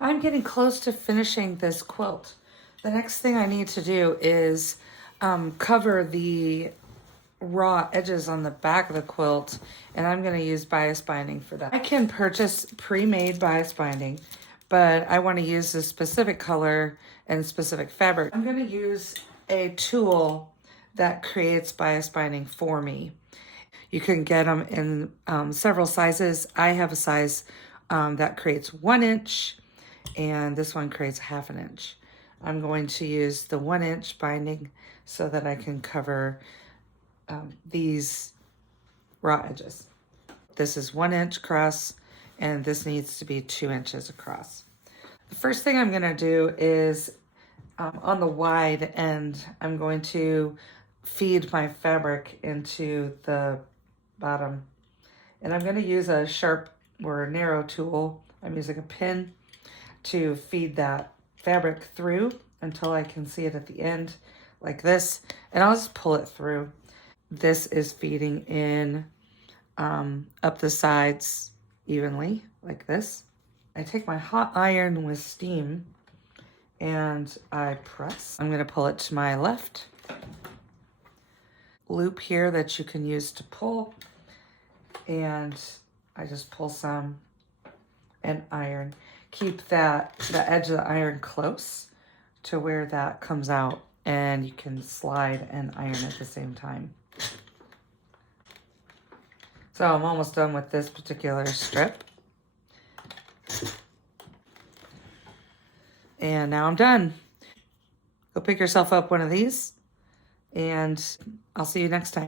I'm getting close to finishing this quilt. The next thing I need to do is cover the raw edges on the back of the quilt, and I'm going to use bias binding for that. I can purchase pre-made bias binding, but I want to use a specific color and specific fabric. I'm going to use a tool that creates bias binding for me. You can get them in several sizes. I have a size that creates 1 inch, and this one creates 1/2 inch. I'm going to use the 1 inch binding so that I can cover these raw edges. This is 1 inch across, and this needs to be 2 inches across. The first thing I'm gonna do is on the wide end, I'm going to feed my fabric into the bottom. And I'm gonna use a sharp or narrow tool. I'm using a pin to feed that fabric through until I can see it at the end like this. And I'll just pull it through. This is feeding in up the sides evenly like this. I take my hot iron with steam and I press. I'm gonna pull it to my left. Loop here that you can use to pull, and I just pull some and iron. Keep the edge of the iron close to where that comes out, and you can slide and iron at the same time. So I'm almost done with this particular strip. And now I'm done. Go pick yourself up one of these, and I'll see you next time.